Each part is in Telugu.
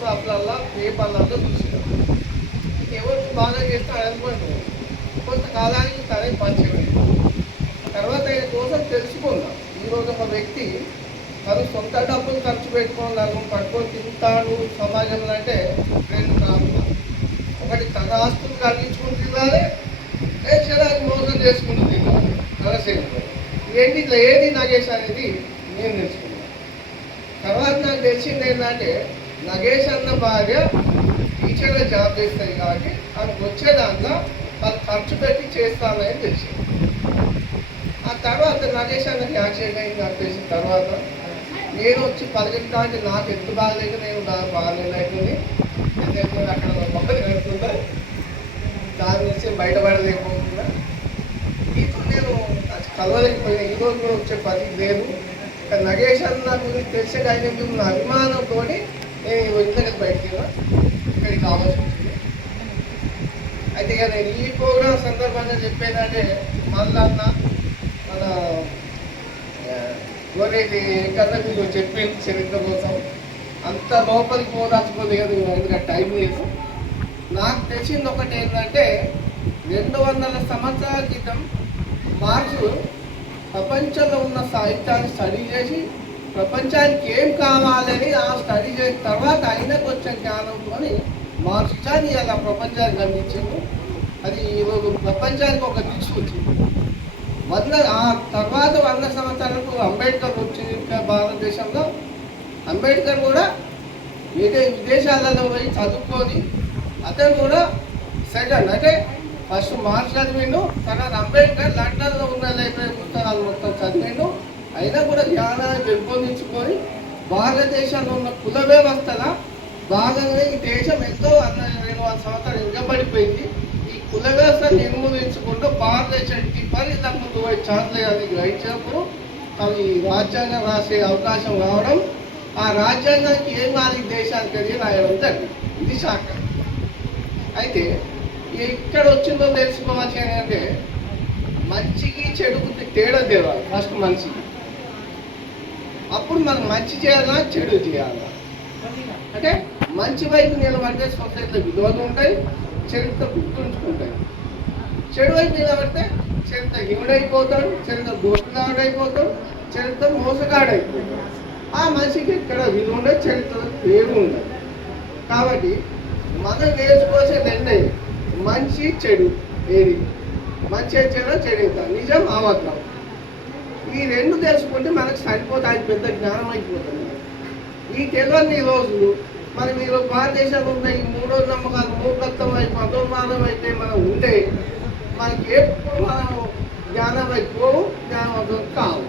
వాట్సాప్లల్లో పేపర్లలో చూసినాం. ఎవరు బాగా చేస్తే కొంత కొంతకాలానికి తనే పరిచయం తర్వాత ఆయన కోసం తెలుసుకుందాం ఈరోజు ఒక వ్యక్తి తను సొంత డబ్బులు ఖర్చు పెట్టుకోవాలి పట్టుకొని తింటాడు సమాజంలో అంటే రెండు కారణాలు. ఒకటి తన ఆస్తులు కలిగించుకుని తినాలి శరీరాన్ని మోసం చేసుకుని తినాలి నరసేపు ఏంటి ఇట్లా ఏది నగేష్ అనేది నేను తెలుసుకున్నాను. తర్వాత నాకు తెలిసింది ఏంటంటే నగేష్ అన్న భార్య టీచర్గా జాబ్ చేస్తాయి కాబట్టి తనకు వచ్చే దాంట్లో వాళ్ళు ఖర్చు పెట్టి చేస్తానని తెలిసింది. ఆ తర్వాత నగేష్ అన్నకి యాక్సిడెంట్ అయింది నాకు తెలిసిన తర్వాత నేను వచ్చి పరిగెత్తా అంటే నాకు ఎంత బాగలేక నేను నాకు బాగలేనైతుంది ఎందుకంటే అక్కడ మొక్కలు కడుతుందా దాని నుంచి బయటపడలేకపోతున్నా. మీతో నేను కలవలేకపోయినా. ఈ రోజు కూడా వచ్చే పది లేదు. ఇక్కడ నగేష్ అన్న గురించి తెలిసే ఆయన ఉన్న అభిమానంతో నేను ఇంట్లోకి బయటికి ఇక్కడికి కావాల్సి వచ్చింది అయితే ఇక నేను ఈ ప్రోగ్రామ్ సందర్భంగా చెప్పేదంటే మళ్ళన్న మన గోరేటి కథ మీకు చెప్పింది చరిత్ర కోసం అంత లోపలికి పోదాచుకోలేదు కదా ఎందుకంటే టైం లేదు. నాకు తెలిసింది ఒకటి ఏంటంటే రెండు వందల సంవత్సరాల క్రితం మార్చు ప్రపంచంలో ఉన్న సాహిత్యాన్ని స్టడీ చేసి ప్రపంచానికి ఏం కావాలని ఆ స్టడీ చేసిన తర్వాత అయినా కొంచెం జ్ఞానంతో మార్క్స్ అలా ప్రపంచానికి అందించాము అది ఈరోజు ప్రపంచానికి ఒక తీసుకొచ్చింది వంద ఆ తర్వాత వంద సంవత్సరాలకు అంబేద్కర్ వచ్చిన భారతదేశంలో అంబేద్కర్ కూడా విదే విదేశాలలో పోయి చదువుకొని అతను కూడా సెకండ్ అంటే ఫస్ట్ మార్చి చదివిండు తర్వాత అంబేద్కర్ లండన్లో ఉన్న లైబ్రరీ పుస్తకాలు మొత్తం చదివిండు. అయినా కూడా జ్ఞానాన్ని పెంపొందించుకొని భారతదేశంలో ఉన్న కుల వ్యవస్థల భాగంగా ఈ దేశం ఎంతో అన్న రెండు వందల సంవత్సరాలు వెనుకబడిపోయింది ఈ కుల వ్యవస్థ నిర్మూలించుకుంటూ భారతదేశానికి ఫలితం ముందు పోయి ఛాన్స్ అని గ్రహించినప్పుడు అవి రాజ్యాంగం రాసే అవకాశం రావడం ఆ రాజ్యాంగానికి ఏం కాదు దేశానికి అది రాయడం జరిగింది. ఇది శాఖ. అయితే ఎక్కడ వచ్చిందో తెలుసుకోవాల్సి అంటే మంచికి చెడుకు తేడా తేవాలి ఫస్ట్ మనిషికి. అప్పుడు మనం మంచి చేయాలా చెడు చేయాలా? అంటే మంచి వైపు నిలబడితే సొసైటీలో విలువలు ఉంటాయి చరిత్ర గుర్తుంచుకుంటాయి. చెడు వైపు నిలబడితే చరిత్ర హిముడైపోతాడు చరిత్ర దోషగాడైపోతాడు చరిత్ర మోసగాడైపోతాడు. ఆ మనిషికి ఎక్కడ విలువ ఉండదు చరిత్ర పేరు ఉండదు. కాబట్టి మనం నేర్చుకోవాల్సిన నిర్ణయం మంచి చెడు ఏది? మంచి చెడు చెడు నిజం అవకాశం ఈ రెండు తెలుసుకుంటే మనకు సరిపోతాయి పెద్ద జ్ఞానం అయిపోతుంది. ఈ తెలియని ఈ రోజులు మరి మీరు భారతదేశంలో ఉన్న ఈ మూడో నమ్మకాలు మూర్ఖత్వం అయి అధోమానం అయితే మనం ఉంటే మనకి ఎప్పుడు మనం జ్ఞానం అయిపోవు జ్ఞానవంతం కావు.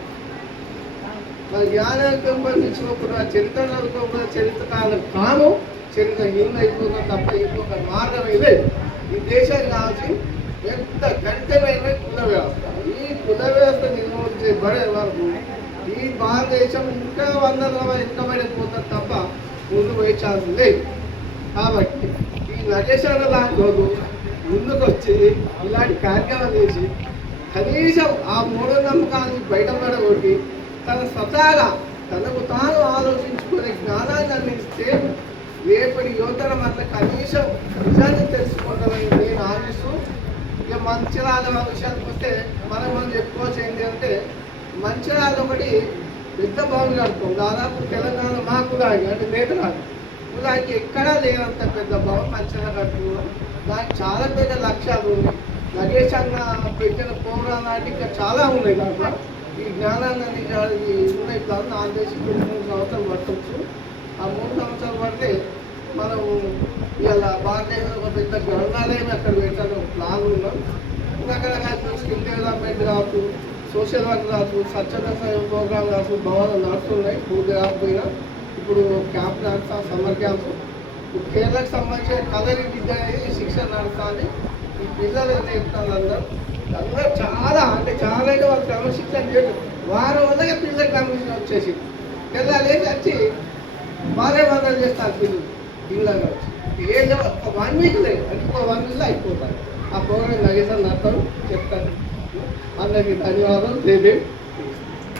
మన జ్ఞానానికి పెంపొందించుకోకుండా చరిత్ర కూడా చరిత్రకాలం కాము చరిత్ర హీనం తప్ప ఇంకొక మార్గం ఇదే ఈ దేశానికి కావాల్సి ఎంత గంటమైన కుల వ్యవస్థ. ఈ కుల వ్యవస్థ నిర్మూలించబడే వరకు ఈ భారతదేశం ఇంకా వందల వెనుకబడిపోతుంది తప్ప ముందు పోయే ఛాన్స్ లేదు. కాబట్టి ఈ నగేశ్వర లాంటి రోజు ముందుకు వచ్చి ఇలాంటి కార్యక్రమాలు చేసి కనీసం ఆ మూఢనమ్మకాన్ని బయటపడగొట్టి తన స్వతహాగా తనకు తాను ఆలోచించుకునే జ్ఞానాన్ని అందిస్తే రేపటి యువతరం వల్ల కనీసం నిజాన్ని తెలుసుకోవడమని నేను ఆశిస్తూ ఇక మంచిరాల విషయానికి వస్తే మనం మనం చెప్పుకోవాల్సి ఏంటి అంటే మంచిర్యాల ఒకటి పెద్ద భవనం కడుతుంది. దాదాపు తెలంగాణ మా దాగి అంటే నేతరాలు దానికి ఎక్కడా లేనంత పెద్ద భవనం మంచిర్యాల కట్టుకున్నాం దానికి చాలా పెద్ద లక్ష్యాలు ఉన్నాయి. నగేష్ అన్న పెట్టిన ప్రోగ్రాం లాంటి ఇంకా చాలా ఉన్నాయి దాంట్లో. ఈ జ్ఞానాన్ని అందించడానికి ఉన్నాయి కాదు నాకు మూడు సంవత్సరాలు పట్టవచ్చు ఆ మూడు సంవత్సరాలు పడితే మనం ఇలా భారతదేశంలో ఒక పెద్ద గ్రంథాలయం అక్కడ పెట్టాలని ఒక ప్లాన్ ఉన్నాం. రకరకాల స్కిల్ డెవలప్మెంట్ కావచ్చు. సోషల్ వర్క్ కావచ్చు స్వచ్ఛత ప్రోగ్రామ్ కావచ్చు భవనాలు నడుస్తున్నాయి పూర్తి కాకపోయినా. ఇప్పుడు క్యాంప్ నడుస్తా సమ్మర్ క్యాంప్. కేరళకు సంబంధించిన కలరి విద్య అనేది శిక్షణ నడుస్తుంది. ఈ పిల్లలు చెప్తాను అందరూ. అందరూ చాలా అంటే చాలా అంటే వాళ్ళు క్రమశిక్షణ చేయడం వారం వందగా పిల్లలకు క్రమశిక్షణ వచ్చేసి. పిల్లలు వచ్చి వారే వందలు చేస్తారు పిల్లలు. పిల్లలు వచ్చి ఏదో వన్ వీక్ లేదు. అంటే ఒక వన్ వీక్లో అయిపోతారు ఆ ప్రోగ్రామ్ నగేసారి నడతారు చెప్తారు. అందరికీ ధన్యవాదాలు. జై